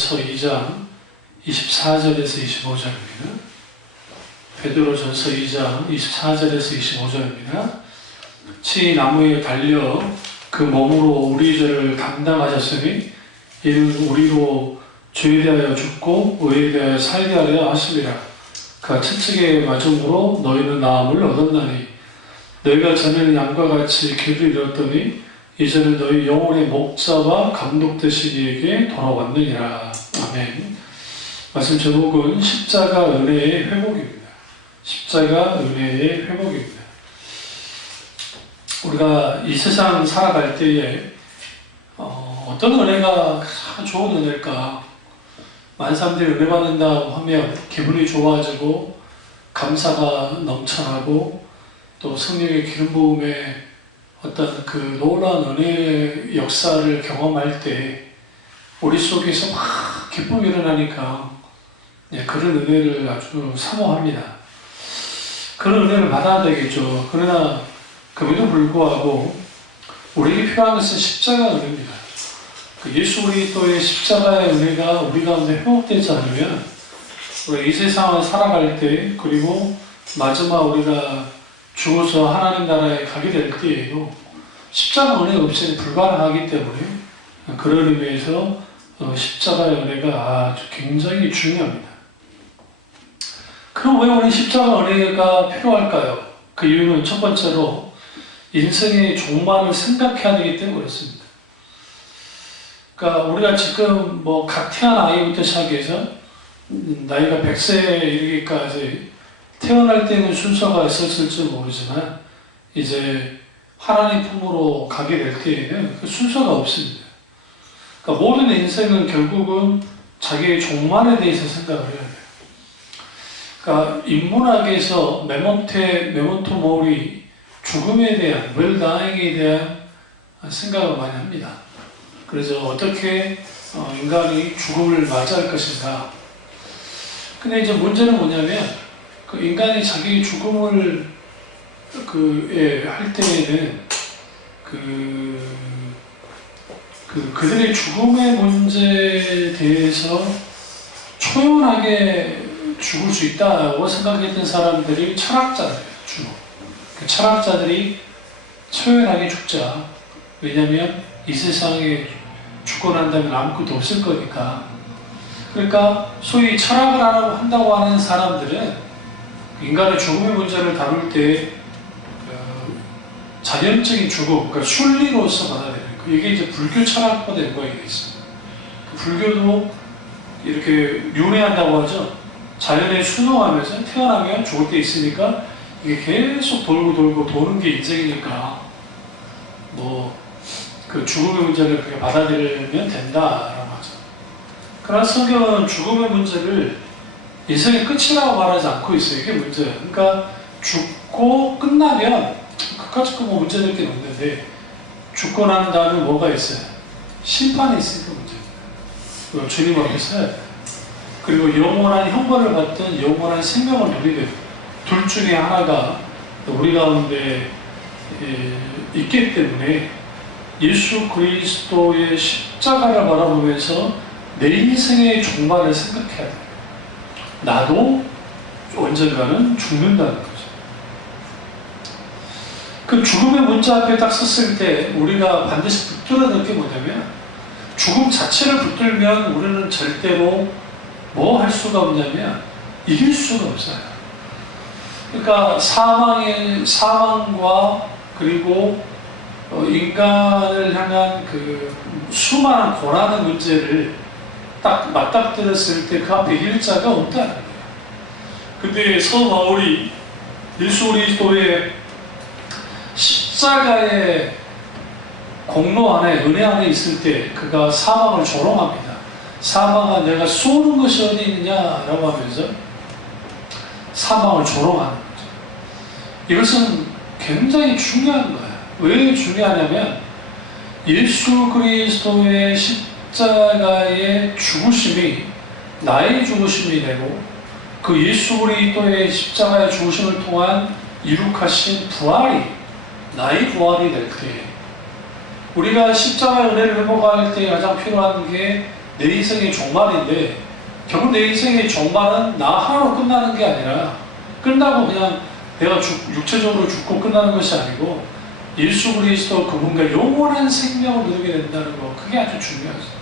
베드로전서 2장 24절에서 25절입니다. 베드로전서 2장 24절에서 25절입니다. 치 나무에 달려 그 몸으로 우리 죄를 감당하셨으니 이는 우리로 죄에 대하여 죽고 의에 대하여 살게 하려 하심이라. 그가 채찍에 맞음으로 너희는 나음을 얻었나니 너희가 전에는 양과 같이 길을 잃었더니 이제는 너희 영혼의 목자와 감독 되신 이에게 돌아왔느니라. 아멘. 말씀 제목은 십자가 은혜의 회복입니다. 십자가 은혜의 회복입니다. 우리가 이 세상 살아갈 때에 어떤 은혜가 가장 좋은 은혜일까? 많은 사람들이 은혜 받는다고 하면 기분이 좋아지고 감사가 넘쳐나고 또 성령의 기름 부음에 어떤 그 놀라운 은혜의 역사를 경험할 때 우리 속에서 막 기쁨이 일어나니까 그런 은혜를 아주 사모합니다. 그런 은혜를 받아야 되겠죠. 그러나 그럼에도 불구하고 우리에게 필요한 것은 십자가 은혜입니다. 그 예수 그리스도의 십자가의 은혜가 우리 가운데 회복되지 않으면 우리가 이 세상을 살아갈 때 그리고 마지막 우리가 죽어서 하나님 나라에 가게 될 때에도 십자가 은혜가 없이는 불가능하기 때문에 그런 의미에서 십자가의 은혜가 아주 굉장히 중요합니다. 그럼 왜 우리 십자가 은혜가 필요할까요? 그 이유는 첫 번째로 인생의 종말을 생각해야 되기 때문에 그렇습니다. 그러니까 우리가 지금 각 태어난 아이부터 시작해서 나이가 100세에 이르기까지 태어날 때는 순서가 있었을지 모르지만 이제 하나님 품으로 가게 될 때에는 그 순서가 없습니다. 그러니까 모든 인생은 결국은 자기의 종말에 대해서 생각을 해야 돼요. 그러니까 인문학에서 메몬토 모리, 죽음에 대한, 웰 다잉에 대한 생각을 많이 합니다. 그래서 어떻게 인간이 죽음을 맞이할 것인가. 근데 이제 문제는 뭐냐면 그 인간이 자기 죽음을 할 때에는 그들의 죽음의 문제에 대해서 초연하게 죽을 수 있다고 생각했던 사람들이 철학자들이에요. 주로. 그 철학자들이 초연하게 죽자. 왜냐하면 이 세상에 죽고 난 다음에 아무것도 없을 거니까. 그러니까 소위 철학을 한다고 하는 사람들은 인간의 죽음의 문제를 다룰 때 자연적인 죽음, 그러니까 순리로서 받아들여요. 이게 이제 불교 철학과도 연관이 되어 있습니다. 불교도 이렇게 윤회한다고 하죠. 자연에 순응하면서 태어나면 죽을 때 있으니까 이게 계속 돌고 도는 게 인생이니까 그 죽음의 문제를 그렇게 받아들이면 된다라고 하죠. 그러나 성경은 죽음의 문제를 인생의 끝이라고 말하지 않고 있어요. 이게 문제예요. 그러니까 죽고 끝나면 그까짓 뭐 문제될 게 없는데 죽고 난 다음에 뭐가 있어요? 심판이 있으니까 문제입니다. 주님 앞에 서야 돼요. 그리고 영원한 형벌을 받든 영원한 생명을 누리든 둘 중에 하나가 우리 가운데 있기 때문에 예수 그리스도의 십자가를 바라보면서 내 인생의 종말을 생각해야 돼요. 나도 언젠가는 죽는다는 거죠. 그 죽음의 문제 앞에 딱 섰을 때 우리가 반드시 붙들어야 될 게 뭐냐면 죽음 자체를 붙들면 우리는 절대로 뭐 할 수가 없냐면 이길 수가 없어요. 그러니까 사망과 그리고 인간을 향한 그 수많은 고난의 문제를 딱 맞닥뜨렸을 때 그 앞에 이길 자가 없다는 거예요. 근데 서 바울이 예수 그리스도의 십자가의 공로 안에, 은혜 안에 있을 때 그가 사망을 조롱합니다. 사망아 내가 쏘는 것이 어디 있느냐라고 하면서 사망을 조롱하는 거죠. 이것은 굉장히 중요한 거예요. 왜 중요하냐면 예수 그리스도의 십자가의 죽으심이 나의 죽으심이 되고 그 예수 그리스도의 십자가의 죽으심을 통한 이룩하신 부활이 나의 부활이 될 때 우리가 십자가의 은혜를 회복할 때 가장 필요한 게 내 인생의 종말인데, 결국 내 인생의 종말은 나 하나로 끝나는 게 아니라, 끝나고 그냥 내가 육체적으로 죽고 끝나는 것이 아니고 예수 그리스도 그분과 영원한 생명을 누리게 된다는 거, 그게 아주 중요하죠.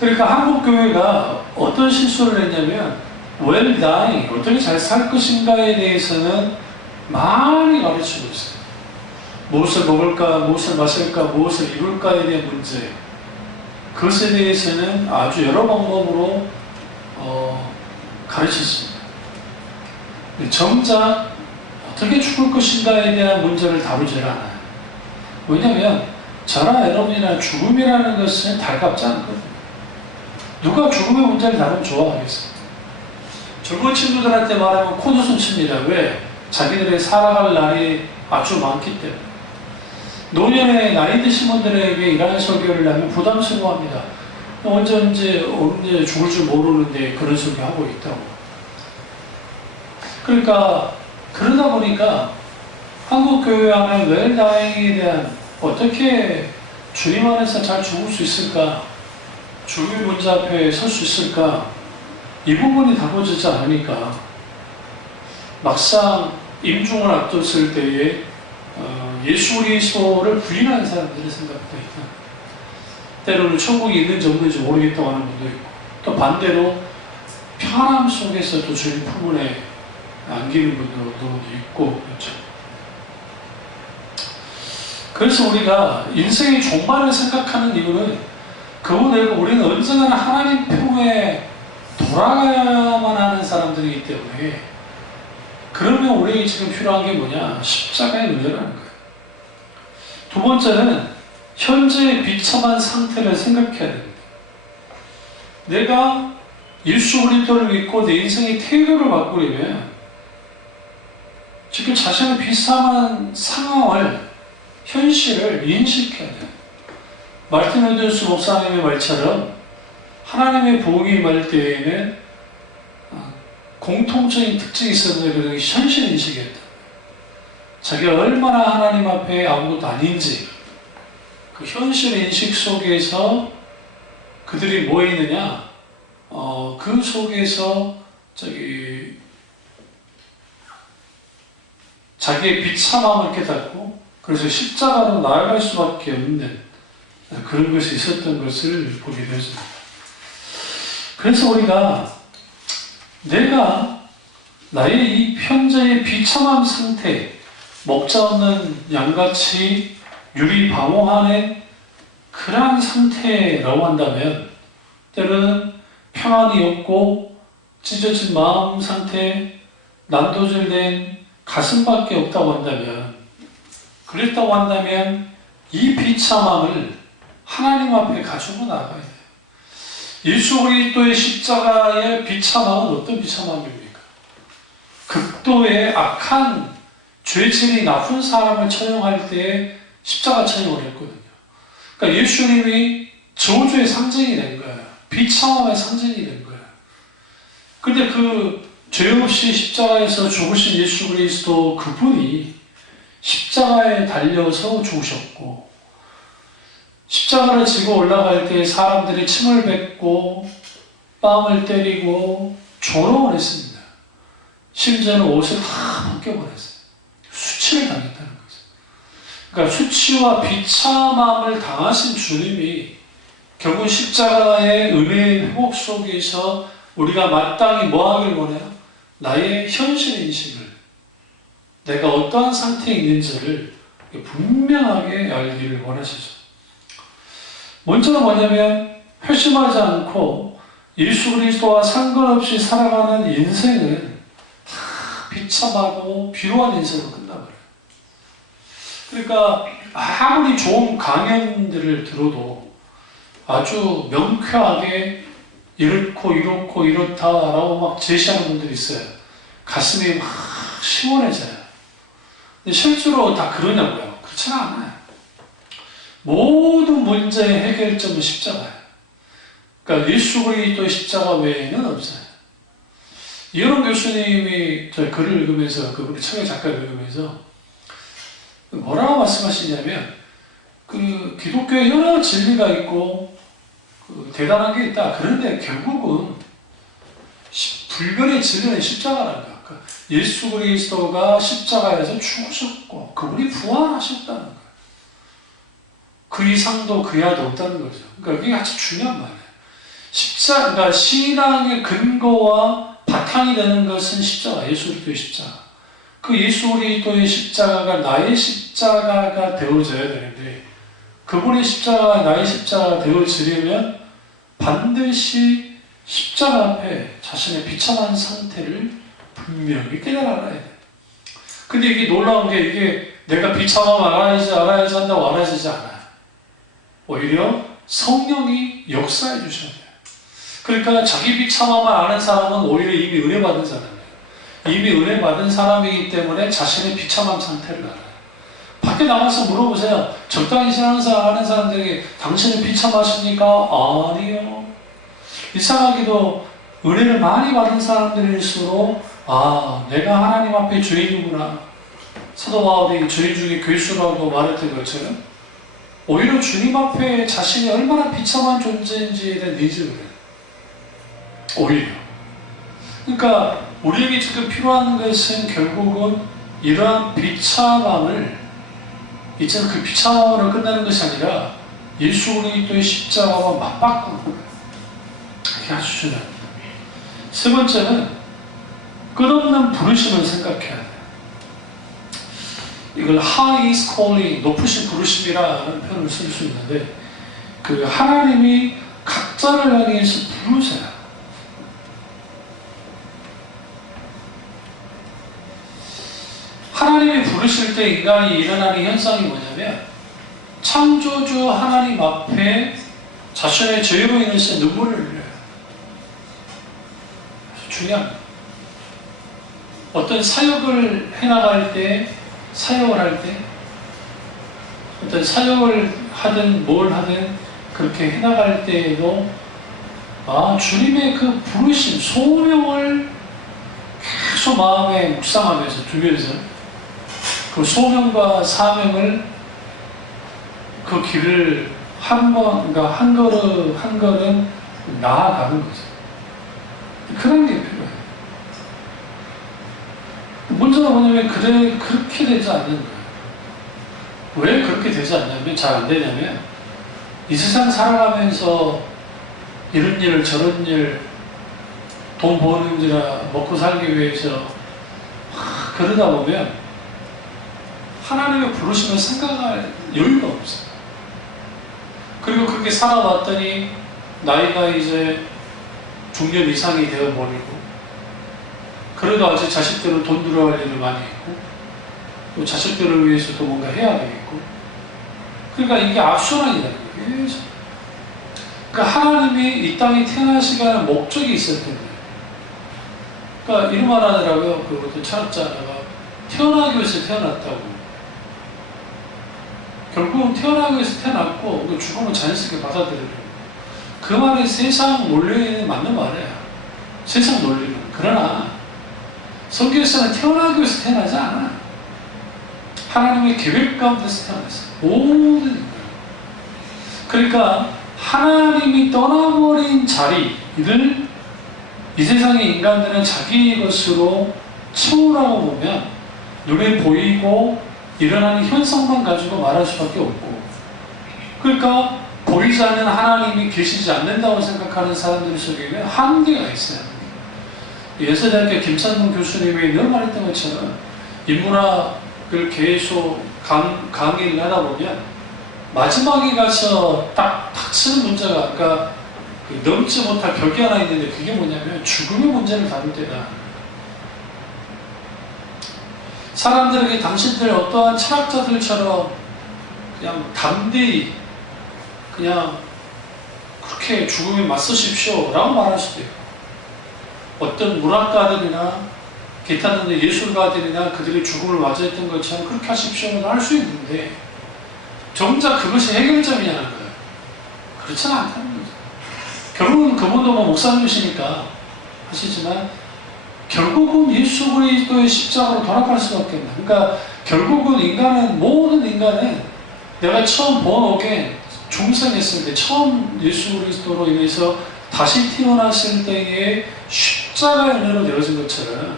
그러니까 한국 교회가 어떤 실수를 했냐면 well dying, 어떻게 잘 살 것인가에 대해서는 많이 가르치고 있어요. 무엇을 먹을까, 무엇을 마실까, 무엇을 입을까에 대한 문제, 그것에 대해서는 아주 여러 방법으로 가르쳤습니다. 정작 어떻게 죽을 것인가에 대한 문제를 다루지 않아요. 왜냐하면 저나 여러분이나 죽음이라는 것은 달갑지 않거든요. 누가 죽음의 문제를 다루면 좋아하겠어요? 젊은 친구들한테 말하면 코웃음 칩니다. 왜? 자기들의 살아갈 날이 아주 많기 때문에. 노년에 나이 드신 분들에게 이러한 설교를 하면 부담스러워합니다. 언제 죽을 줄 모르는데 그런 소리 하고 있다고. 그러니까 그러다 보니까 한국 교회 안에 웰다잉에 대한, 어떻게 주님 안에서 잘 죽을 수 있을까, 죽음의 문제 앞에 설 수 있을까, 이 부분이 다뤄지지 않으니까 막상 임종을 앞뒀을 때에 예수 그리스도를 부인하는 사람들의 생각도 있다. 때로는 천국이 있는지 없는지 모르겠다고 하는 분도 있고, 또 반대로 편함 속에서 또 주님 품에 안기는 분들도 있고, 그렇죠. 그래서 우리가 인생의 종말을 생각하는 이유는, 그분을 우리는 언젠가는 하나님 품에 돌아가야만 하는 사람들이기 때문에, 그러면 우리에게 지금 필요한 게 뭐냐? 십자가의 은혜라는 거예요. 두 번째는 현재의 비참한 상태를 생각해야 됩니다. 내가 예수 그리스도를 믿고 내 인생의 태도를 바꾸려면 지금 자신의 비참한 상황을, 현실을 인식해야 돼요. 말틴 루터스 목사님의 말처럼 하나님의 복음이 임할 때에는 공통적인 특징이 있었는데, 그 현실 인식이었다. 자기가 얼마나 하나님 앞에 아무것도 아닌지, 그 현실 인식 속에서 그들이 뭐 했느냐, 그 속에서 자기의 비참함을 깨닫고, 그래서 십자가로 나아갈 수밖에 없는 그런 것이 있었던 것을 보게 되었습니다. 그래서 우리가 내가 나의 이 현재의 비참한 상태, 먹자 없는 양같이 유리방황하는 그러한 상태라고 한다면, 때로는 평안이 없고 찢어진 마음 상태, 난도질된 가슴밖에 없다고 한다면, 그랬다고 한다면 이 비참함을 하나님 앞에 가지고 나가야 돼요. 예수 그리스도의 십자가의 비참함은 어떤 비참함입니까? 극도의 악한 죄질이 나쁜 사람을 처형할 때 십자가 처형을 했거든요. 그러니까 예수님이 저주의 상징이 된 거예요. 비참함의 상징이 된 거예요. 근데 그 죄 없이 십자가에서 죽으신 예수 그리스도, 그분이 십자가에 달려서 죽으셨고, 십자가를 지고 올라갈 때 사람들이 침을 뱉고 뺨을 때리고 조롱을 했습니다. 심지어는 옷을 다 벗겨버렸어요. 수치를 당했다는 거죠. 그러니까 수치와 비참함을 당하신 주님이 결국 십자가의 은혜의 회복 속에서 우리가 마땅히 뭐 하길 원해요? 나의 현실 인식을, 내가 어떠한 상태에 있는지를 분명하게 알기를 원하시죠. 먼저는 뭐냐면, 회심하지 않고 예수 그리스도와 상관없이 살아가는 인생은 다 비참하고 비루한 인생으로 끝나버려요. 그러니까 아무리 좋은 강연들을 들어도 아주 명쾌하게 이렇고 이렇다라고 막 제시하는 분들이 있어요. 가슴이 막 시원해져요. 근데 실제로 다 그러냐고요? 그렇지는 않아요. 모든 문제의 해결점은 십자가예요. 그러니까 예수 그리스도의 십자가 외에는 없어요. 이현원 교수님이 저 글을 읽으면서, 우리 청해 작가를 읽으면서 뭐라고 말씀하시냐면, 그 기독교에 여러 진리가 있고 대단한 게 있다. 그런데 결국은 불변의 진리는 십자가라는 거야. 그러니까 예수 그리스도가 십자가에서 죽으셨고 그분이 부활하셨다는 거야. 그 이상도 그 이하도 없다는 거죠. 그러니까 이게 아주 중요한 말이에요. 그러니까 신앙의 근거와 바탕이 되는 것은 십자가, 예수 그리스도의 십자가. 그 예수 그리스도의 십자가가 나의 십자가가 되어져야 되는데 그분의 십자가가 나의 십자가가 되어지려면 반드시 십자가 앞에 자신의 비참한 상태를 분명히 깨달아야 돼. 근데 이게 놀라운 게 이게 내가 비참함 알아야지 한다고 알아지지 않아요. 오히려 성령이 역사해 주셔야 돼요. 그러니까 자기 비참함을 아는 사람은 오히려 이미 은혜 받은 사람이에요. 이미 은혜 받은 사람이기 때문에 자신의 비참한 상태를 알아요. 밖에 나가서 물어보세요. 적당히 신앙생활 하는 사람들에게 당신은 비참하십니까? 아니요. 이상하게도 은혜를 많이 받은 사람들일수록 내가 하나님 앞에 죄인이구나. 사도 바울이 죄인 중에 괴수라고 말했던 것처럼 오히려 주님 앞에 자신이 얼마나 비참한 존재인지에 대한 인지를 해요. 오히려. 그러니까 우리에게 지금 필요한 것은 결국은 이러한 비참함을 이제는 그 비참함으로 끝나는 것이 아니라 예수 그리스도의 십자가와 맞바꾸는 거예요. 그게 아주 중요합니다. 세 번째는 끝없는 부르심을 생각해야 돼요. 이걸 high is calling, 높으신 부르심이라는 표현을 쓸 수 있는데 그 하나님이 각자를 향해서 부르세요. 하나님이 부르실 때 인간이 일어나는 현상이 뭐냐면 창조주 하나님 앞에 자신의 죄로 인해서 눈물을 흘려요. 중요합니다. 어떤 사역을 해나갈 때, 사역을 할 때, 어떤 사역을 하든 뭘 하든 그렇게 해나갈 때에도 주님의 그 부르심, 소명을 계속 마음에 묵상하면서 두면서 그 소명과 사명을 그 길을 한 걸음 한 걸음 나아가는 거죠. 그런 게 필요해요. 문제가 뭐냐면 그렇게 되지 않는 거예요. 왜 그렇게 되지 않냐면, 잘 안 되냐면 이 세상 살아가면서 이런 일 저런 일 돈 버는지라 먹고 살기 위해서 그러다 보면 하나님의 부르심을 생각할 여유가 없어요. 그리고 그렇게 살아왔더니 나이가 이제 중년 이상이 되어버리고 그래도 아직 자식들은 돈 들어갈 일을 많이 했고 또 자식들을 위해서 또 뭔가 해야 되겠고 그러니까 이게 악순환이라는 거예요. 그러니까 하나님이 이 땅에 태어나시게 하는 목적이 있을 텐데 그러니까 이런 말 하더라고요. 그것도 철학자가 태어나기 위해서 태어났다고. 결국은 태어나기 위해서 태어났고 죽음은 자연스럽게 받아들여요. 그 말이 세상 논리에는 맞는 말이에요. 세상 논리는. 그러나 성경에서는 태어나기 위해서 태어나지 않아. 하나님의 계획 가운데서 태어났어요. 모든 인간. 그러니까 하나님이 떠나버린 자리를 이 세상의 인간들은 자기 것으로 채우라고 보면 눈에 보이고 일어나는 현상만 가지고 말할 수밖에 없고 그러니까 보이지 않는 하나님이 계시지 않는다고 생각하는 사람들 속에는 한계가 있어요. 예서대학교 김찬동 교수님이 늘 말했던 것처럼 인문학을 계속 강의를 하다 보면 마지막에 가서 딱 닥치는 문제가 아까 넘지 못할 벽이 하나 있는데 그게 뭐냐면 죽음의 문제를 다룰 때다. 사람들에게 당신들 어떠한 철학자들처럼 그냥 담대히 그냥 그렇게 죽음에 맞서십시오 라고 말할 수도 있고 어떤 문학가들이나 기타 등의 예술가들이나 그들이 죽음을 맞이했던 것처럼 그렇게 하십시오라고 할 수 있는데 정작 그것이 해결점이냐는 거예요. 그렇지는 않다는 거죠. 결국은 그분도 목사님이시니까 하시지만 결국은 예수 그리스도의 십자가로 돌아갈 수밖에 없다. 그러니까 결국은 모든 인간은 내가 처음 본 옥에 중생했을 때 처음 예수 그리스도로 인해서 다시 태어났을 때의 십자가의 은혜로 되어진 것처럼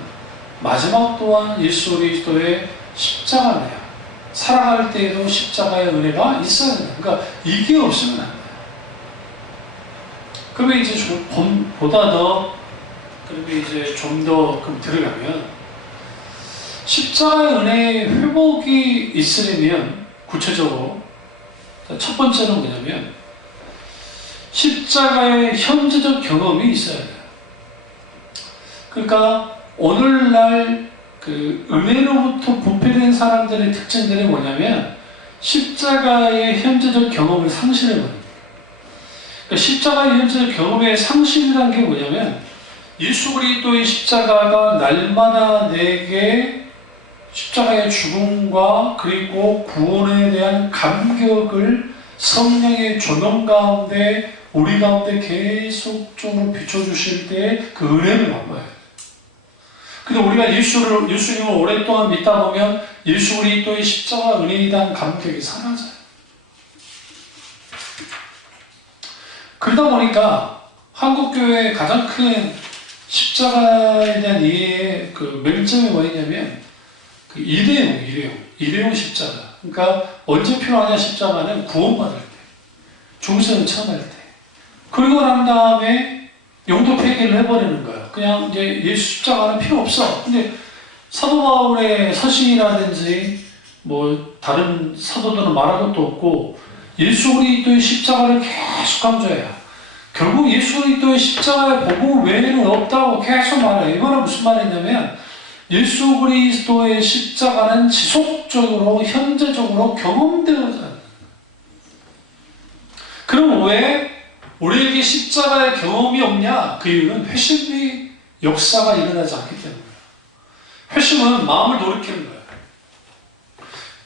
마지막 또한 예수 그리스도의 십자가 은혜야. 살아갈 때에도 십자가의 은혜가 있어야 된다. 그러니까 이게 없으면 안 돼. 그러면 이제 보다 더, 그러면 이제 좀 더 들어가면 십자가의 은혜의 회복이 있으려면 구체적으로 첫 번째는 뭐냐면 십자가의 현재적 경험이 있어야 돼요. 그러니까 오늘날 그 은혜로부터 부패된 사람들의 특징들이 뭐냐면 십자가의 현재적 경험을 상실해버립니다. 그러니까 십자가의 현재적 경험의 상실이라는 게 뭐냐면 예수 그리스도의 십자가가 날마다 내게 십자가의 죽음과 그리고 구원에 대한 감격을 성령의 조명 가운데 우리 가운데 계속적으로 비춰주실 때 그 은혜를 맛봐요. 근데 우리가 예수님을 오랫동안 믿다 보면 예수 그리스도의 십자가 은혜에 대한 감격이 사라져요. 그러다 보니까 한국교회의 가장 큰 십자가에 대한 이해의 그 맹점이 뭐냐면 그 일회용 십자가. 그러니까 언제 필요하냐 십자가는 구원받을 때, 중생을 처음 할 때. 그리고 난 다음에 용도 폐기를 해버리는 거예요. 그냥 이제 예수 십자가는 필요 없어. 근데 사도 바울의 서신이라든지 뭐 다른 사도들은 말할 것도 없고 예수 그리스도의 십자가를 계속 강조해요. 결국 예수 그리스도의 십자가의 복음 외에는 없다고 계속 말해요. 이거는 무슨 말이냐면 예수 그리스도의 십자가는 지속적으로 현재적으로 경험되어야 한다. 그럼 왜 우리에게 십자가의 경험이 없냐? 그 이유는 회심의 역사가 일어나지 않기 때문이에요. 회심은 마음을 돌이키는 거예요.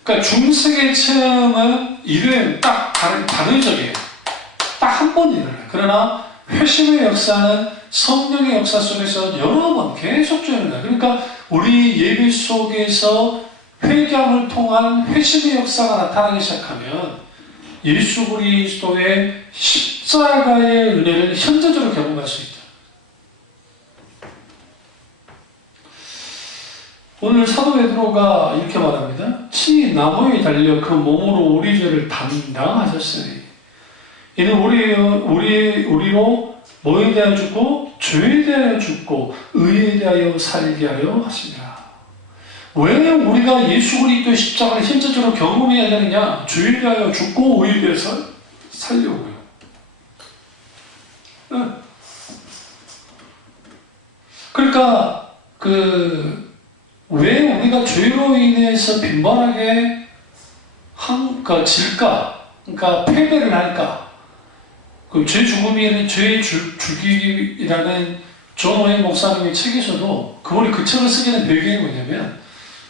그러니까 중생의 체험은 이런 딱 단회적이에요. 딱 한 번 일어나요. 그러나 회심의 역사는 성령의 역사 속에서 여러 번 계속적으로 일어나요. 그러니까 우리 예배 속에서 회개함을 통한 회심의 역사가 나타나기 시작하면 예수 그리스도의 십자가의 은혜를 현재적으로 경험할 수 있다. 오늘 사도 베드로가 이렇게 말합니다. 친히 나무에 달려 그 몸으로 우리 죄를 담당하셨으니 이는 우리로 뭐에 대하여 죽고 죄에 대하여 죽고 의에 대하여 살게 하려 하십니다. 왜 우리가 예수 그리스도의 십자가를 현재적으로 경험해야 되느냐? 죄에 대하여 죽고 의에 대해서 살려고요. 그러니까 왜 우리가 죄로 인해서 빈번하게 질까? 그러니까 패배를 할까? 그 죄 죽음이 죄 죽이기라는 존 오웬 목사님의 책에서도 그분이 그 책을 쓰게 된 배경이 뭐냐면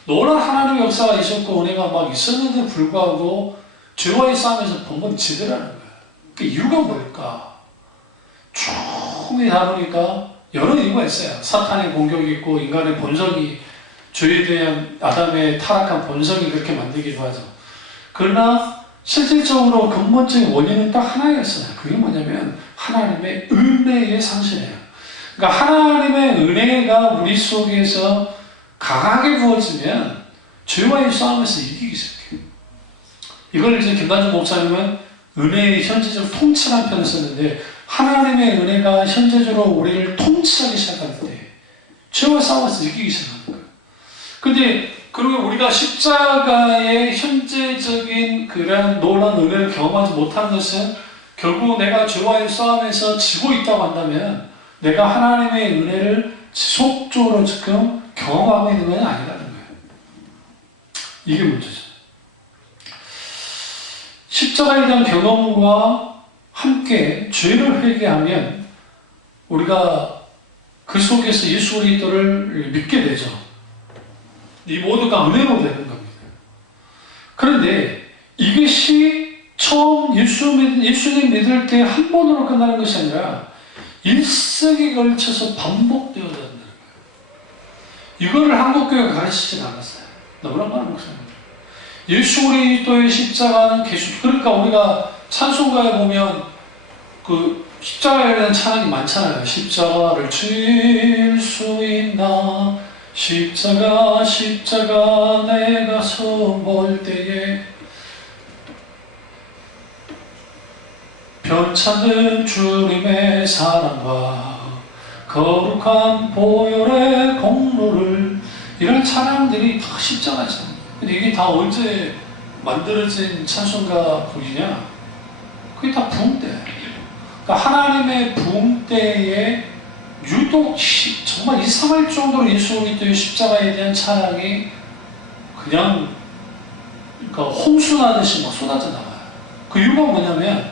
놀란 하나님의 역사가 있었고 은혜가 막 있었는데 불구하고 죄와의 싸움에서 번번 지더라는 거예요. 그 이유가 뭘까? 충분히 다루니까 여러 이유가 있어요. 사탄의 공격이 있고 인간의 본성이 죄에 대한 아담의 타락한 본성이 그렇게 만들기도 하죠. 그러나 실질적으로 근본적인 원인은 딱 하나였어요. 그게 뭐냐면 하나님의 은혜의 상실이에요. 그러니까 하나님의 은혜가 우리 속에서 강하게 부어지면 죄와의 싸움에서 이기기 시작해요. 이걸 이제 김단준 목사님은 은혜의 현재적 통치라는 표현을 썼는데 하나님의 은혜가 현재적으로 우리를 통치하기 시작할 때 죄와 싸움에서 이기기 시작하는 거예요. 근데 그러면 우리가 십자가의 현재적인 그런 놀라운 은혜를 경험하지 못하는 것은 결국 내가 죄와의 싸움에서 지고 있다고 한다면 내가 하나님의 은혜를 지속적으로 지금 경험하고 있는 건 아니라는 거예요. 이게 문제죠. 십자가에 대한 경험과 함께 죄를 회개하면 우리가 그 속에서 예수 그리스도를 믿게 되죠. 이 모두가 은혜로 되는 겁니다. 그런데 이것이 처음 예수님 믿을 때 한 번으로 끝나는 것이 아니라 일생에 걸쳐서 반복되어야 된다는 거예요. 이거를 한국교회가 가르치지 않았어요. 너무나 많은 목사님들. 예수 그리스도의 십자가는 계속, 그러니까 우리가 찬송가에 보면 그 십자가에 대한 찬양이 많잖아요. 십자가를 칠 수 있나 십자가 십자가 내가 서볼 때에 변찮는 주님의 사랑과 거룩한 보혈의 공로를, 이런 찬양들이 다 십자가잖아요. 근데 이게 다 언제 만들어진 찬송가 곡이냐? 그게 다 부흥 때. 그러니까 하나님의 부흥 때에 유독 정말 이상할 정도로 예수 그리스도의 십자가에 대한 찬양이 그냥 그러니까 홍수나듯이 막 쏟아져 나와요. 그 이유가 뭐냐면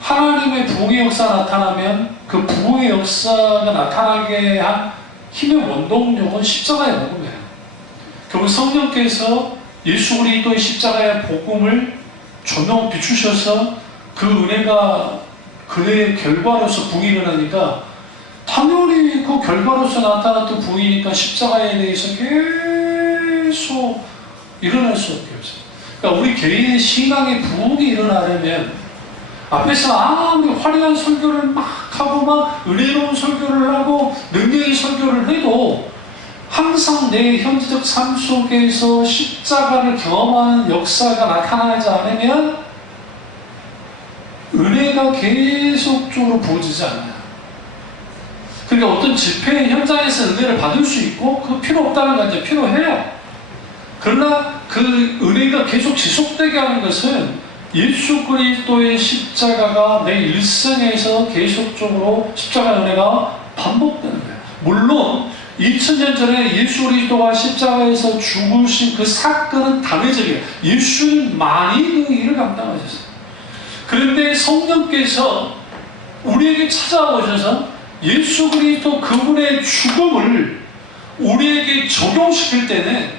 하나님의 부흥의 역사가 나타나면 그 부흥의 역사가 나타나게 한 힘의 원동력은 십자가의 복음이에요. 결국 성령께서 예수 그리스도의 십자가의 복음을 조명 비추셔서 그 은혜가 그의 결과로서 부흥이 일어나니까 당연히 그 결과로서 나타났던 부흥이니까 십자가에 대해서 계속 일어날 수밖에 없어요. 그러니까 우리 개인의 신앙의 부흥이 일어나려면 앞에서 아무리 화려한 설교를 막 하고 막 은혜로운 설교를 하고 능력의 설교를 해도 항상 내 현재적 삶 속에서 십자가를 경험하는 역사가 나타나지 않으면 은혜가 계속적으로 부어지지 않아요. 그러니까 어떤 집회 현장에서 은혜를 받을 수 있고 그거 필요 없다는 건 이제 필요해요. 그러나 그 은혜가 계속 지속되게 하는 것은 예수 그리스도의 십자가가 내 일생에서 계속적으로 십자가 은혜가 반복되는 거예요. 물론 2000년 전에 예수 그리스도가 십자가에서 죽으신 그 사건은 당회적이에요. 예수님만이 그 일을 감당하셨어요. 그런데 성령께서 우리에게 찾아오셔서 예수 그리스도 그분의 죽음을 우리에게 적용시킬 때는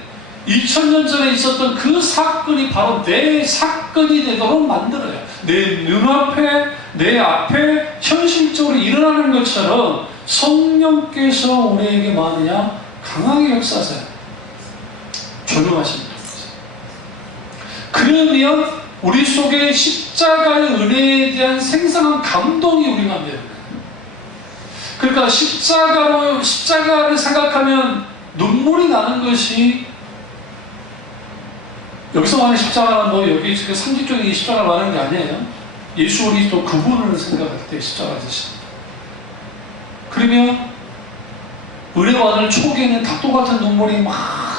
2000년 전에 있었던 그 사건이 바로 내 사건이 되도록 만들어요. 내 눈앞에, 내 앞에 현실적으로 일어나는 것처럼 성령께서 우리에게 뭐하느냐? 강하게 역사하세요. 조명하십니다. 그러면 우리 속에 십자가의 은혜에 대한 생생한 감동이 우리가 돼요. 그러니까 십자가를 생각하면 눈물이 나는 것이, 여기서 말하는 십자가는 뭐 여기 상징적인 십자가를 말하는 게 아니에요. 예수 그리스도 그분을 생각할 때 십자가가 되십니다. 그러면 은혜와는 초기에는 닭도 같은 눈물이 막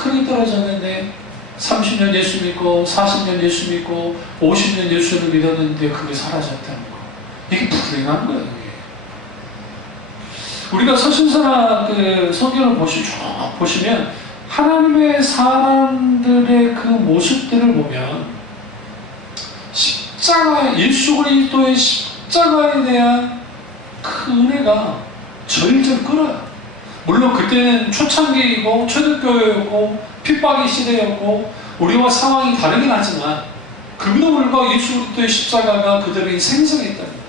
흐르게 떨어졌는데 30년 예수 믿고 40년 예수 믿고 50년 예수를 믿었는데 그게 사라졌다는 거. 이게 불행한 거예요. 이게. 우리가 서신서나 그 성경을 보시면 하나님의 사람들의 그 모습들을 보면 예수 그리스도의 십자가에 대한 그 은혜가 절절 끓어요. 물론 그때는 초창기이고 초대교회였고 핍박의 시대였고 우리와 상황이 다르긴 하지만 그럼에도 불구하고 예수 그리스도의 십자가가 그들에게 생생했다는 거예요.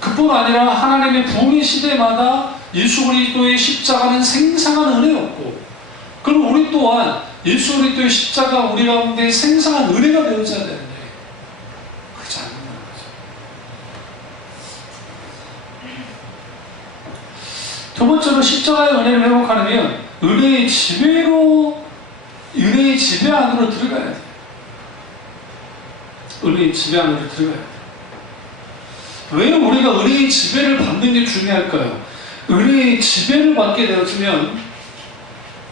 그뿐 아니라 하나님의 부흥의 시대마다 예수 그리스도의 십자가는 생생한 은혜였고, 그럼 우리 또한 예수 그리스도의 십자가 우리 가운데 생생한 은혜가 되어져야 되는데 그렇지 않는 거죠. 두 번째로 십자가의 은혜를 회복하려면 은혜의 지배 안으로 들어가야 돼요. 은혜의 지배 안으로 들어가야 돼요. 왜 우리가 은혜의 지배를 받는 게 중요할까요? 은혜의 지배를 받게 되어지면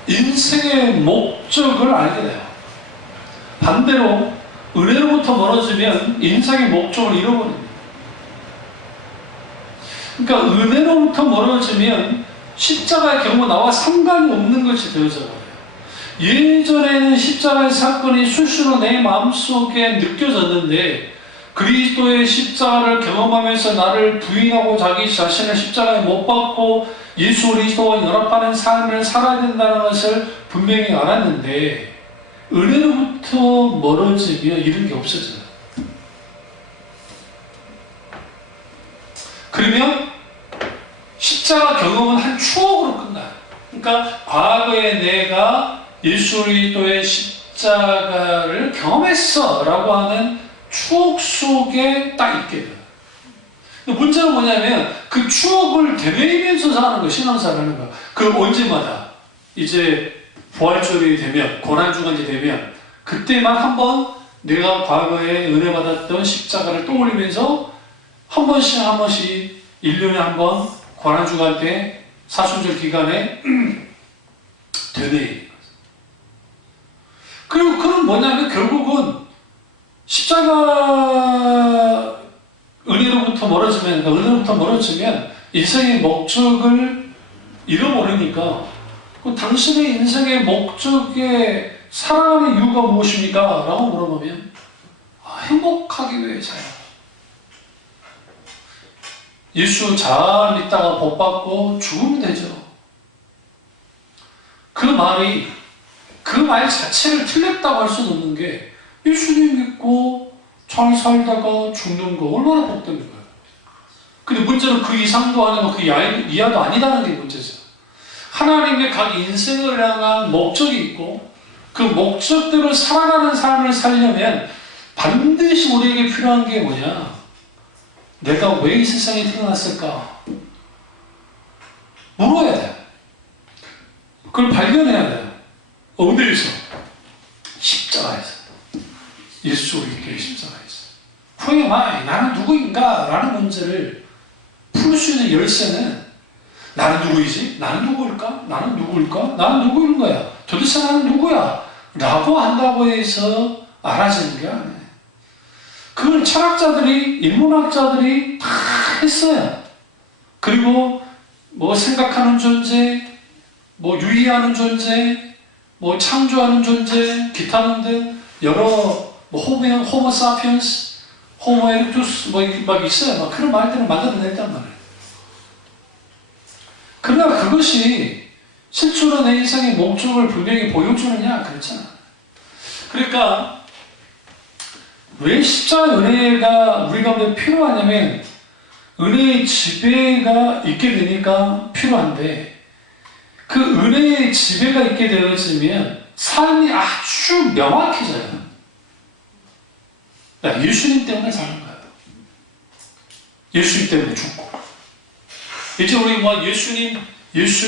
인생의 목적을 알게 돼요. 반대로 은혜로부터 멀어지면 인생의 목적을 잃어버립니다. 그러니까 은혜로부터 멀어지면 십자가의 경우 나와 상관이 없는 것이 되어져 버려요. 예전에는 십자가의 사건이 수시로 내 마음속에 느껴졌는데 그리스도의 십자가를 경험하면서 나를 부인하고 자기 자신을 십자가에 못 박고 예수 그리스도와 연합하는 삶을 살아야 된다는 것을 분명히 알았는데 은혜로부터 멀어지면 이런 게 없어져요. 그러면 십자가 경험은 한 추억으로 끝나요. 그러니까 과거에 내가 예수 그리스도의 십자가를 경험했어 라고 하는 추억 속에 딱 있게 돼요. 근데 문제는 뭐냐면 그 추억을 되뇌이면서 사는 거, 신앙생활하는 거. 그 언제마다 이제 부활절이 되면, 고난주간이 되면 그때만 한번 내가 과거에 은혜 받았던 십자가를 떠올리면서 한 번씩 1년에 한 번 고난주간 때 사순절 기간에 되뇌이는 거죠. 그리고 그건 뭐냐면 결국은 십자가 은혜로부터 멀어지면 인생의 목적을 잃어버리니까 그 당신의 인생의 목적에 살아가는 이유가 무엇입니까? 라고 물어보면 행복하기 위해서요. 예수 잘 믿다가 복받고 죽으면 되죠. 그 말 자체를 틀렸다고 할 수는 없는 게 예수님 믿고 잘 살다가 죽는 거 얼마나 복된 거예요. 근데 문제는 그 이상도 아니고 그 이하도 아니다는 게 문제죠. 하나님의 각 인생을 향한 목적이 있고 그 목적대로 살아가는 삶을 살려면 반드시 우리에게 필요한 게 뭐냐? 내가 왜 이 세상에 태어났을까? 물어야 돼. 그걸 발견해야 돼. 어디에서? 십자가에서. 예수 그리스도의 십자가에서. 후에 나는 누구인가? 라는 문제를 풀 수 있는 열쇠는 나는 누구이지? 나는 누구일까? 나는 누구일까? 나는 누구인 거야? 도대체 나는 누구야? 라고 한다고 해서 알아지는 게 아니에요. 그걸 철학자들이, 인문학자들이 다 했어요. 그리고 뭐 생각하는 존재, 뭐 유의하는 존재, 뭐 창조하는 존재, 기타 등등 여러 뭐 호모 사피엔스, 호모 에렉투스 막 있어요. 막 그런 말들을 만들어냈단 말이에요. 그러나 그것이 실제로 내 인생의 목적을 분명히 보여주느냐? 그렇잖아. 그러니까 왜 십자가 은혜가 우리 가운데 필요하냐면 은혜의 지배가 있게 되니까 필요한데 그 은혜의 지배가 있게 되어지면 삶이 아주 명확해져요. 예수님 때문에 사는 거예요. 예수님 때문에 죽고 이제 우리 뭐 예수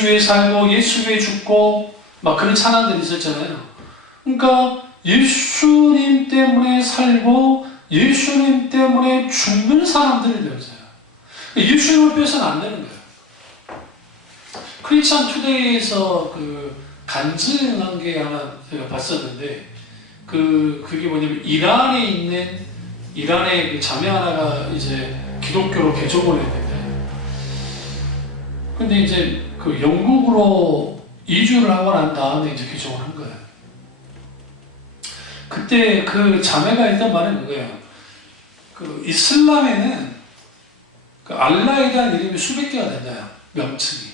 위에 살고 예수 위에 죽고 막 그런 찬양들이 있었잖아요. 그러니까 예수님 때문에 살고 예수님 때문에 죽는 사람들이 되어져요. 예수님을 빼서는 안 되는 거예요. 크리스천 투데이에서 그 간증한 게 하나 제가 봤었는데 그게 뭐냐면 이란의 그 자매 하나가 이제 기독교로 개종을 했는데 근데 이제 그 영국으로 이주를 하고 난 다음에 이제 개종을 한 거예요. 그때 그 자매가 했던 말은 그거예요. 그 이슬람에는 그 알라에 대한 이름이 수백 개가 된다요. 명칭이.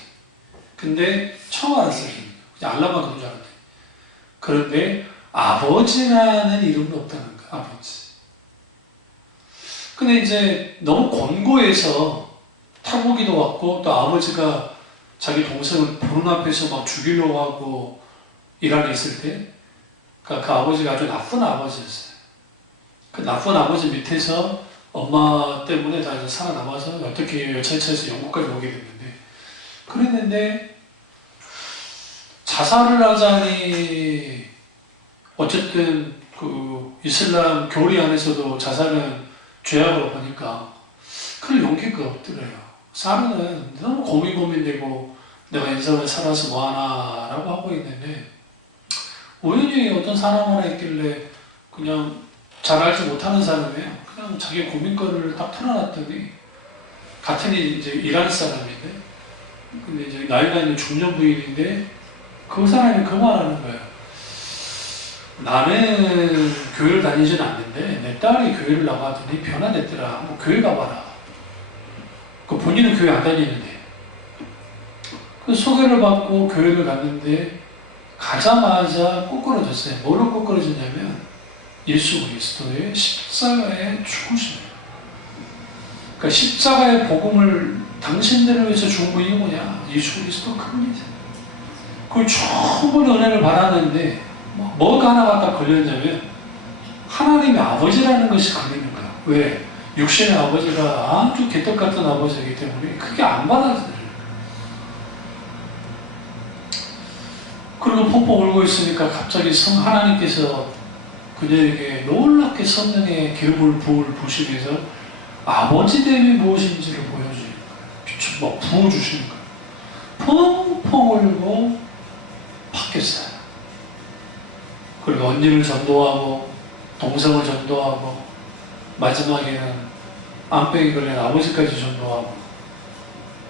근데 처음 알았어요. 그냥 알라만 그런 줄 알았는데. 그런데 아버지라는 이름은 없다는 거예요. 아버지. 근데 이제 너무 권고해서 타국이도 왔고 또 아버지가 자기 동생을 보는 앞에서 막 죽이려고 하고 이란에 있을 때 그 아버지가 아주 나쁜 아버지였어요. 그 나쁜 아버지 밑에서 엄마 때문에 다 이제 살아남아서 어떻게 여차여차해서 영국까지 오게 됐는데 그랬는데 자살을 하자니 어쨌든 그 이슬람 교리 안에서도 자살은 죄악으로 보니까 그럴 용기가 없더래요. 사르는 너무 고민되고 내가 인생을 살아서 뭐하나 라고 하고 있는데 우연히 어떤 사람 하나 있길래 그냥 잘 알지 못하는 사람이에요. 그냥 자기 고민거리를 딱 털어놨더니 같은 이제 이란 사람인데 근데 이제 나이가 있는 중년 부인인데 그 사람이 그 말하는 거예요. 나는 교회를 다니지는 않는데 내 딸이 교회를 나가더니 변화됐더라. 한번 교회 가봐라. 그 본인은 교회 안 다니는데 그 소개를 받고 교회를 갔는데 가자마자 꼬꾸러졌어요. 뭐로 꼬꾸러졌냐면 예수 그리스도의 십자가의 죽으심이에요. 그러니까 십자가의 복음을 당신들을 위해서 죽은 분이 뭐냐? 예수 그리스도 그분이잖아요. 그걸 충분히 은혜를 받았는데 뭐가 하나가 딱 걸렸냐면 하나님의 아버지라는 것이 걸리는 거야. 왜? 육신의 아버지가 아주 개떡같은 아버지이기 때문에 그게 안 받아들여요. 그리고 펑펑 울고 있으니까 갑자기 하나님께서 그녀에게 놀랍게 성령의 기름을 부으시면서 아버지됨이 무엇인지를 보여주는 거예요. 막 부어주시는 거예요. 펑펑 울고 바뀌었어요. 그리고 언니를 전도하고 동생을 전도하고 마지막에는 암병이 걸린 아버지까지 전도하고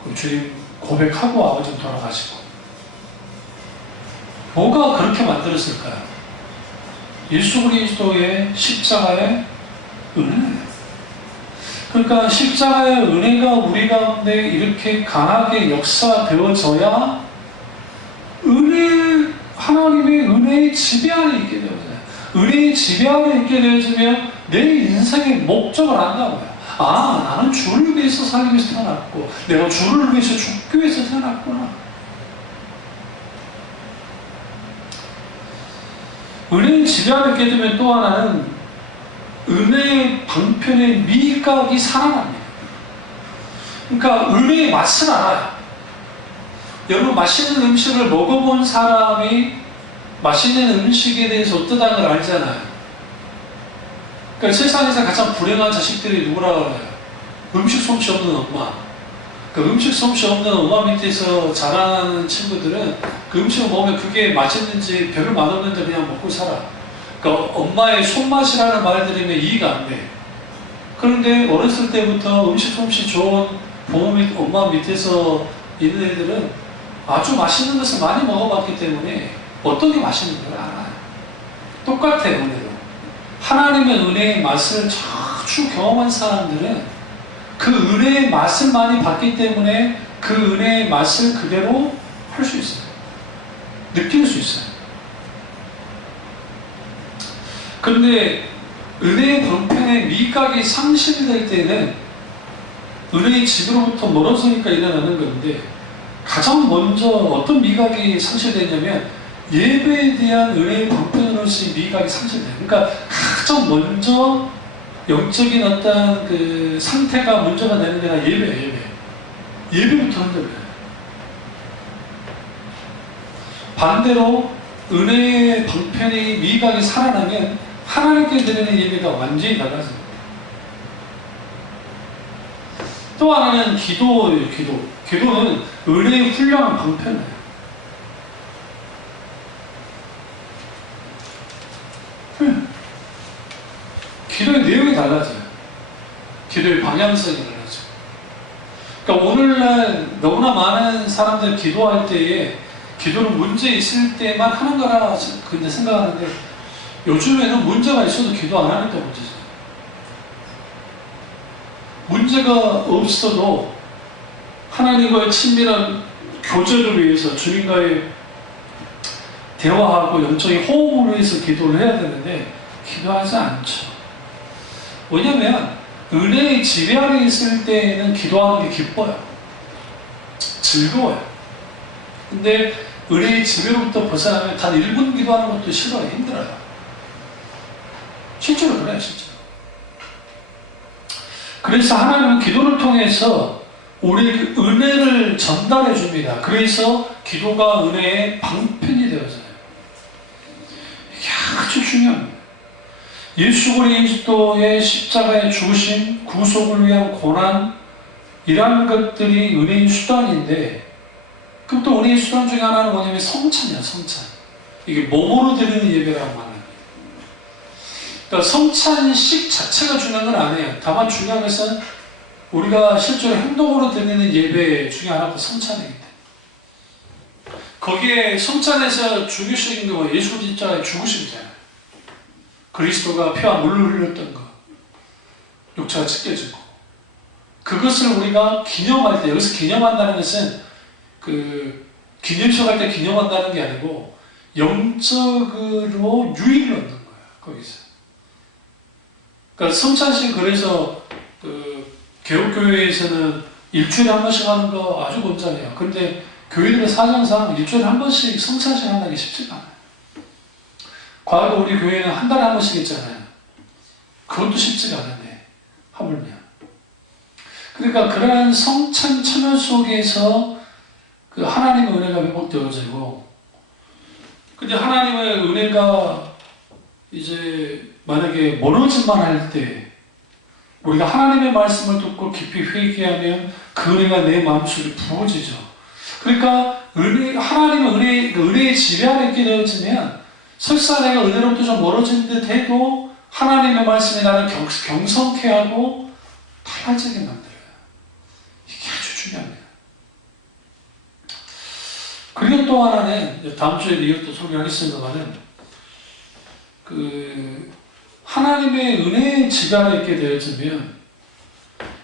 그 주님 고백하고 아버지는 돌아가시고. 뭐가 그렇게 만들었을까요? 예수 그리스도의 십자가의 은혜. 그러니까 십자가의 은혜가 우리 가운데 이렇게 강하게 역사되어져야 하나님의 은혜의 지배 안에 있게 되어져요. 은혜의 지배 안에 있게 되어지면 내 인생의 목적을 안다고요. 아, 나는 주를 위해서 살기 위해서 태어났고 내가 주를 위해서 죽기 위해서 태어났구나. 은혜의 지배 안에 있게 되면 또 하나는 은혜의 방편의 미각이 살아납니다. 그러니까 은혜의 맛을 알아요. 여러분, 맛있는 음식을 먹어본 사람이 맛있는 음식에 대해서 어떠다는 걸 알잖아요. 그러니까 세상에서 가장 불행한 자식들이 누구라고 하나요? 음식 솜씨 없는 엄마. 그 음식 솜씨 없는 엄마 밑에서 자라나는 친구들은 그 음식을 먹으면 그게 맛있는지 별로 맛없는지 그냥 먹고 살아. 그러니까 엄마의 손맛이라는 말 들으면 이해가 안 돼. 그런데 어렸을 때부터 음식 솜씨 좋은 엄마 밑에서 있는 애들은 아주 맛있는 것을 많이 먹어봤기 때문에 어떤 게 맛있는 걸 알아요. 똑같아요, 은혜도. 하나님의 은혜의 맛을 자주 경험한 사람들은 그 은혜의 맛을 많이 봤기 때문에 그 은혜의 맛을 그대로 할 수 있어요. 느낄 수 있어요. 그런데 은혜의 방편의 미각이 상실될 때는 은혜의 집으로부터 멀어지니까 일어나는 건데, 가장 먼저 어떤 미각이 상실되냐면 예배에 대한 은혜의 방편으로서의 미각이 상실돼요. 그러니까 가장 먼저 영적인 어떤 그 상태가 문제가 되는 게 아니라 예배부터 흔들려요. 반대로 은혜의 방편의 미각이 살아나면 하나님께 드리는 예배가 완전히 달라집니다. 또 하나는 기도예요. 기도는 은혜의 훌륭한 방편이에요. 기도의 내용이 달라져요. 기도의 방향성이 달라져요. 그러니까 오늘날 너무나 많은 사람들 기도할 때에 기도는 문제 있을 때만 하는 거라 근데 생각하는데, 요즘에는 문제가 있어도 기도 안 하니까 문제죠. 문제가 없어도 하나님과의 친밀한 교제를 위해서 주님과의 대화하고 영적인 호흡을 위해서 기도를 해야 되는데 기도하지 않죠. 왜냐하면 은혜의 지배 안에 있을 때에는 기도하는 게 기뻐요. 즐거워요. 근데 은혜의 지배로부터 벗어나면 단 1분 기도하는 것도 싫어요. 힘들어요. 실제로 그래요. 실제로. 그래서 하나님은 기도를 통해서 우리 은혜를 전달해 줍니다. 그래서 기도가 은혜의 방편이 되어져요. 이게 아주 중요합니다. 예수 그리스도의 십자가의 죽으심, 구속을 위한 고난, 이러한 것들이 은혜의 수단인데, 그럼 또 은혜의 수단 중에 하나는 뭐냐면 성찬이야, 성찬. 이게 몸으로 드리는 예배라고 말합니다. 그러니까 성찬식 자체가 중요한 건 아니에요. 다만 중요한 것은 우리가 실제로 행동으로 드리는 예배 중에 하나가 성찬이기 때문에, 거기에 성찬에서 죽으신 거 예수 그리스도의 죽으심이잖아요. 그리스도가 피와 물을 흘렸던 거, 육체가 찢겨지고, 그것을 우리가 기념할 때, 여기서 기념한다는 것은 그 기념식 할 때 기념한다는 게 아니고 영적으로 유익을 얻는 거예요. 거기서. 그러니까 성찬식, 그래서 그 개혁교회에서는 일주일에 한 번씩 하는 거 아주 권장해요. 그런데 교회들의 사정상 일주일에 한 번씩 성찬식 한다는 게 쉽지가 않아요. 과거 우리 교회는 한 달에 한 번씩 했잖아요. 그것도 쉽지가 않은데 하물며. 그러니까 그러한 성찬 속에서 그 하나님의 은혜가 회복되어지고, 근데 하나님의 은혜가 이제 만약에 멀어질만 할 때 우리가 하나님의 말씀을 듣고 깊이 회개하면 그 은혜가 내 마음속에 부어지죠. 그러니까 하나님의 은혜의 지배 안에 있게 되어지면 설사 내가 은혜로부터 좀 멀어진 듯 해도 하나님의 말씀에 나를 경성케 하고 달라지게 만들어요. 이게 아주 중요합니다. 그리고 또 하나는 다음 주에 이것도 소개하겠습니다만은 하나님의 은혜의 지간에 있게 되어지면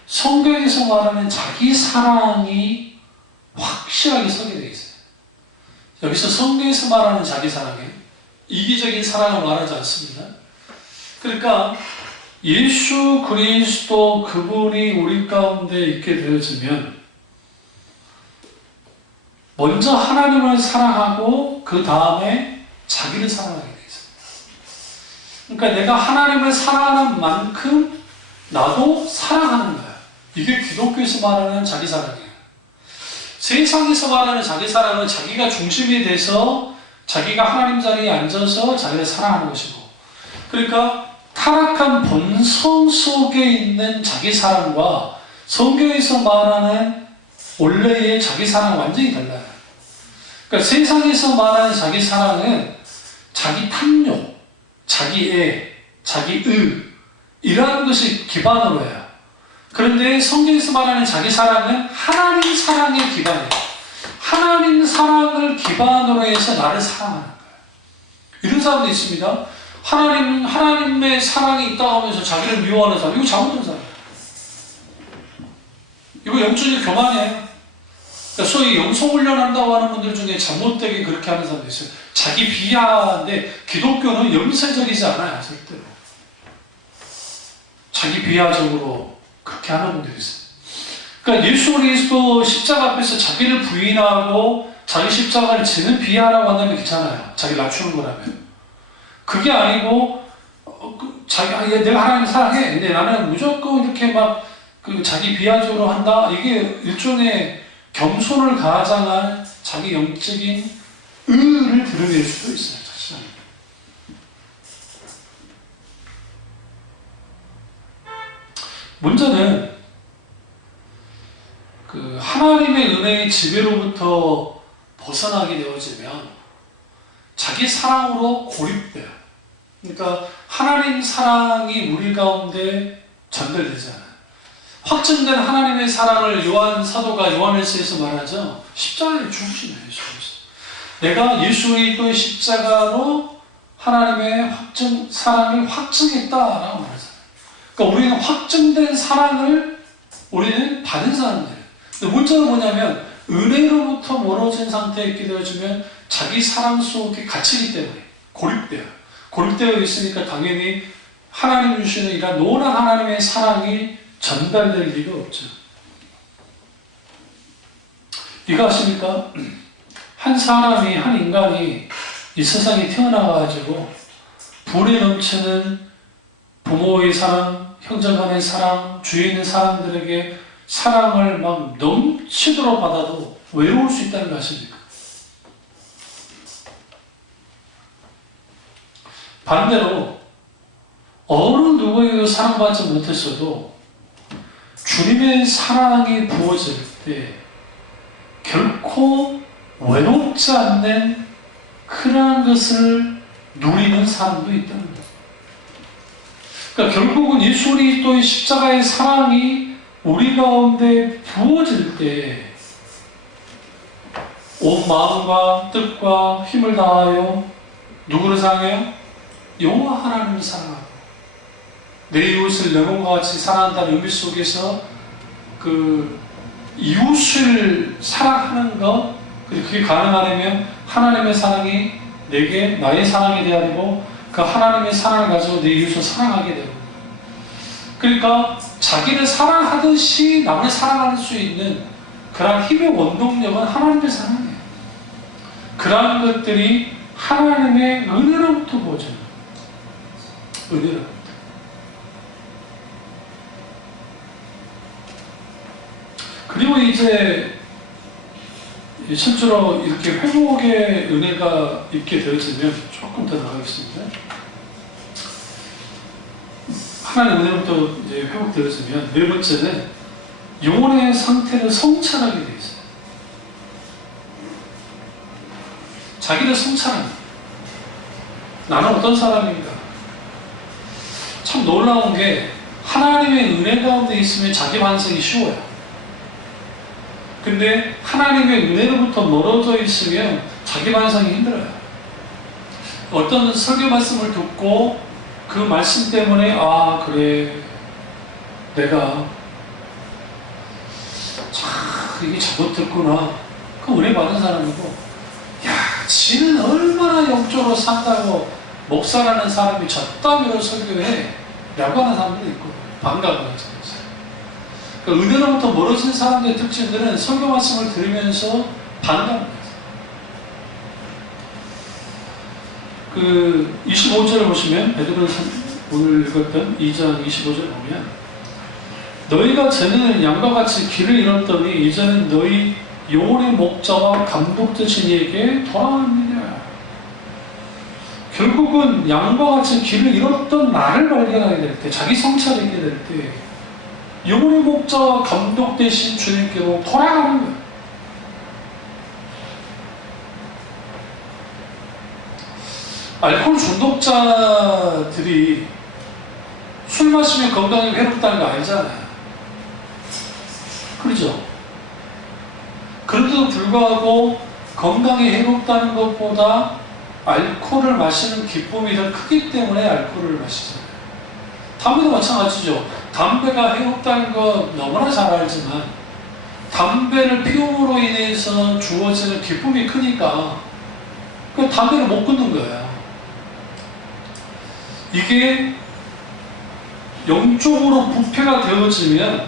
성경에서 말하는 자기 사랑이 확실하게 서게 되어 있어요. 여기서 성경에서 말하는 자기 사랑은 이기적인 사랑을 말하지 않습니다. 그러니까 예수 그리스도 그분이 우리 가운데 있게 되어지면 먼저 하나님을 사랑하고 그 다음에 자기를 사랑하게 되어 있어요. 그러니까 내가 하나님을 사랑하는 만큼 나도 사랑하는 거야. 이게 기독교에서 말하는 자기 사랑이에요. 세상에서 말하는 자기 사랑은 자기가 중심이 돼서 자기가 하나님 자리에 앉아서 자기를 사랑하는 것이고, 그러니까 타락한 본성 속에 있는 자기 사랑과 성경에서 말하는 원래의 자기 사랑은 완전히 달라요. 그러니까 세상에서 말하는 자기 사랑은 자기 탐욕, 자기 애, 자기 이러한 것이 기반으로 해요. 그런데 성경에서 말하는 자기 사랑은 하나님 사랑의 기반이에요. 하나님 사랑을 기반으로 해서 나를 사랑하는 거예요. 이런 사람도 있습니다. 하나님의 사랑이 있다고 하면서 자기를 미워하는 사람, 이거 잘못된 사람이에요. 이거 영적인 교만이에요. 그러니까 소위 영성훈련한다고 하는 분들 중에 잘못되게 그렇게 하는 사람도 있어요. 자기 비하인데 기독교는 염세적이지 않아요. 절대로. 자기 비하적으로 그렇게 하는 분들이 있어요. 그러니까 예수 그리스도 십자가 앞에서 자기를 부인하고 자기 십자가를 지는 비하라고 한다면 괜찮아요. 자기 낮추는 거라면. 그게 아니고 내가 하나님 사랑해. 근데 나는 무조건 이렇게 막 자기 비하적으로 한다. 이게 일종의 겸손을 가장한 자기 영적인 의를 드러낼 수도 있어요. 사실은. 문제는 하나님의 은혜의 지배로부터 벗어나게 되어지면 자기 사랑으로 고립돼요. 그러니까 하나님 사랑이 우리 가운데 전달되지 않아요. 확증된 하나님의 사랑을 요한 사도가 요한일서에서 말하죠. 십자가를 죽으신 예수 그리스도. 내가 예수 그리스도의 십자가로 하나님의 사랑을 확증했다라고 말하잖아요. 그러니까 우리는 확증된 사랑을 우리는 받은 사람들이에요. 근데 문제는 뭐냐면 은혜로부터 멀어진 상태에 있게 되어지면 자기 사랑 속에 갇히기 때문에 고립돼요. 고립되어 있으니까 당연히 하나님 주시는 이런 노란 하나님의 사랑이 전달될 리가 없죠. 이거 아십니까? 한 사람이, 한 인간이 이 세상에 태어나가지고 불에 넘치는 부모의 사랑, 형제 간의 사랑, 주위에 있는 사람들에게 사랑을 막 넘치도록 받아도 외로울 수 있다는 거 아십니까? 반대로 어느 누구에게도 사랑받지 못했어도 주님의 사랑이 부어질 때 결코 외롭지 않는 그러한 것을 누리는 사람도 있다는 거예요. 그러니까 결국은 예수 그리스도의 십자가의 사랑이 우리 가운데 부어질 때 온 마음과 뜻과 힘을 다하여 누구를 사랑해요? 여호와 하나님을 사랑하고 내 이웃을 내 몸과 같이 사랑한다는 의미 속에서 이웃을 사랑하는 것, 그게 가능하려면 하나님의 사랑이 내게 나의 사랑이 되어야 되고 그 하나님의 사랑을 가지고 내 이웃을 사랑하게 되고, 그러니까 자기를 사랑하듯이 남을 사랑할 수 있는 그러한 힘의 원동력은 하나님의 사랑이에요. 그러한 것들이 하나님의 은혜로부터 보죠. 은혜로부터. 그리고 이제 실제로 이렇게 회복의 은혜가 있게 되어지면 조금 더 나가겠습니다. 하나님 은혜부터 이제 회복되어지면 네 번째는 영혼의 상태를 성찰하게 되어 있어요. 자기를 성찰합니다. 나는 어떤 사람인가? 참 놀라운 게 하나님의 은혜 가운데 있으면 자기 반성이 쉬워요. 근데 하나님의 은혜로부터 멀어져 있으면 자기 반성이 힘들어요. 어떤 설교 말씀을 듣고 그 말씀 때문에 아 그래 내가 참 이게 잘못됐구나. 그 은혜 받은 사람이고 야 지는 얼마나 영적으로 산다고 목사라는 사람이 저따위로 설교해 라고 하는 사람들도 있고 반가워하는 사람도 있어요. 그러니까 은혜로부터 멀어진 사람들의 특징들은 설교 말씀을 들으면서 반갑니다. 그 25절을 보시면 베드로 오늘 읽었던 2장 25절 보면 너희가 전에는 양과 같이 길을 잃었더니 이제는 너희 영혼의 목자와 감독되신 이에게 돌아갑니다. 결국은 양과 같이 길을 잃었던 나를 발견하게 될 때, 자기 성찰이 있게 될 때 영혼의 목자와 감독되신 주님께로 돌아가는 거예요. 알코올 중독자들이 술 마시면 건강이 해롭다는 거 아니잖아요. 그렇죠? 그런데도 불구하고 건강이 해롭다는 것보다 알코올을 마시는 기쁨이 더 크기 때문에 알코올을 마시잖아요. 담배도 마찬가지죠. 담배가 해롭다는 거 너무나 잘 알지만 담배를 피움으로 인해서 주어지는 기쁨이 크니까 그 담배를 못 끊는 거예요. 이게 영적으로 부패가 되어지면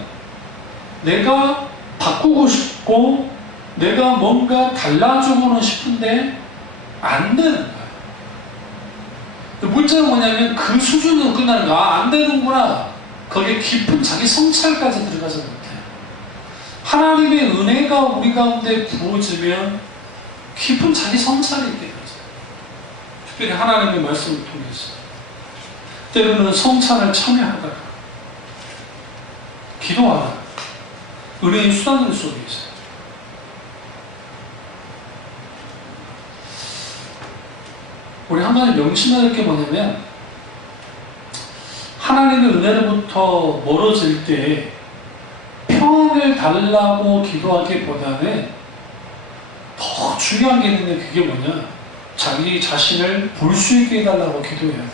내가 바꾸고 싶고 내가 뭔가 달라지고는 싶은데 안 되는 거예요. 문제는 뭐냐면 그 수준으로 끝나는 거야. 안 되는구나. 거기에 깊은 자기 성찰까지 들어가지 못해요. 하나님의 은혜가 우리 가운데 부어지면 깊은 자기 성찰이 있게 되죠. 특별히 하나님의 말씀을 통해서. 때로는 성찰을 참여하다가 기도하다가 은혜의 수단들 속에 있어요. 우리 한 가지 명심해야 될 게 뭐냐면 하나님의 은혜로부터 멀어질 때 평안을 달라고 기도하기보다는 더 중요한 게 있는데 그게 뭐냐? 자기 자신을 볼 수 있게 해달라고 기도해야 돼요.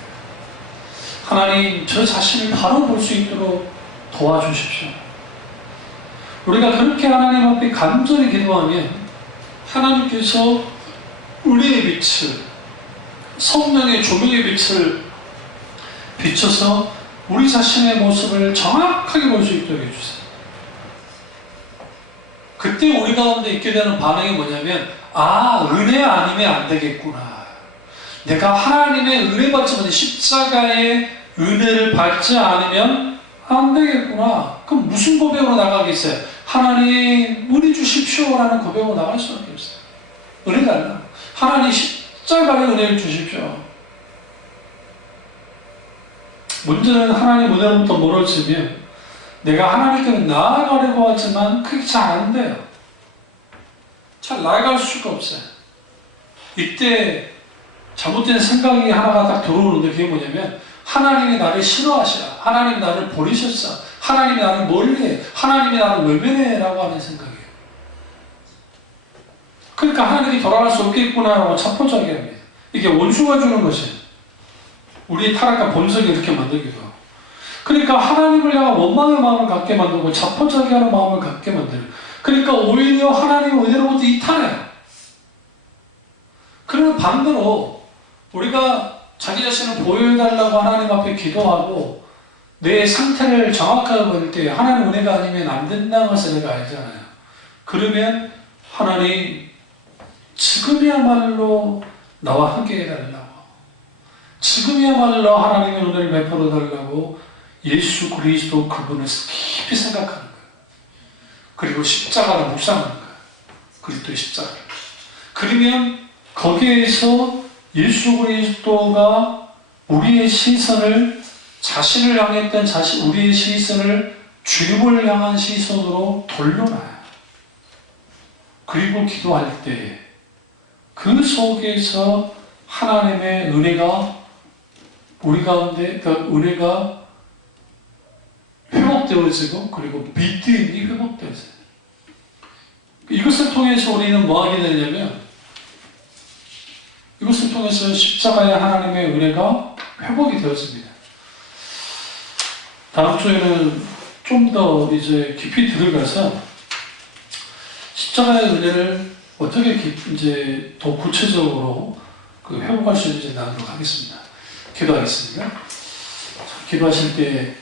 하나님, 저 자신을 바로 볼 수 있도록 도와주십시오. 우리가 그렇게 하나님 앞에 간절히 기도하면 하나님께서 은혜의 빛을, 성령의 조명의 빛을 비춰서 우리 자신의 모습을 정확하게 볼 수 있도록 해주세요. 그때 우리 가운데 있게 되는 반응이 뭐냐면 아, 은혜 아니면 안 되겠구나. 내가 하나님의 은혜 받지 못해 십자가의 은혜를 받지 않으면 안 되겠구나. 그럼 무슨 고백으로 나가겠어요? 하나님 은혜 주십시오 라는 고백으로 나갈 수밖에 없어요. 은혜 달라. 하나님 십자가의 은혜를 주십시오. 문제는 하나님 은혜로부터 멀어지면 내가 하나님께 나아가려고 하지만 그게 잘 안 돼요. 잘 나아갈 수가 없어요. 이때 잘못된 생각이 하나가 딱 들어오는데 그게 뭐냐면 하나님이 나를 싫어하시라. 하나님이 나를 버리셨어. 하나님이 나를 멀리해. 하나님이 나를 외면해 라고 하는 생각이에요. 그러니까 하나님이 돌아갈 수 없겠구나 라고 자포자기 합니다. 이게 원수가 주는 것이에요. 우리의 타락한 본성이 이렇게 만들기도 하고. 그러니까 하나님을 향한 원망의 마음을 갖게 만들고 자포자기하는 마음을 갖게 만들어요. 그러니까 오히려 하나님의 은혜로부터 이탈해요. 그러나 반대로 우리가 자기 자신을 보여달라고 하나님 앞에 기도하고 내 상태를 정확하게 볼 때 하나님 은혜가 아니면 안 된다는 것을 내가 알잖아요. 그러면 하나님 지금이야말로 나와 함께 해달라고, 지금이야말로 하나님의 은혜를 베풀어 달라고 예수 그리스도 그분을 깊이 생각하는 거예요. 그리고 십자가를 묵상하는 거예요. 그리스도의 십자가. 그러면 거기에서 예수 그리스도가 우리의 시선을 자신을 향했던 우리의 시선을 주님을 향한 시선으로 돌려놔요. 그리고 기도할 때 그 속에서 하나님의 은혜가 우리 가운데, 그러니까 은혜가 회복되어지고 그리고 믿음이 회복되어져요. 이것을 통해서 우리는 뭐 하게 되냐면 이것을 통해서 십자가의 하나님의 은혜가 회복이 되어집니다. 다음 주에는 좀 더 이제 깊이 들어가서 십자가의 은혜를 어떻게 이제 더 구체적으로 회복할 수 있는지 나누도록 하겠습니다. 기도하겠습니다. 기도하실 때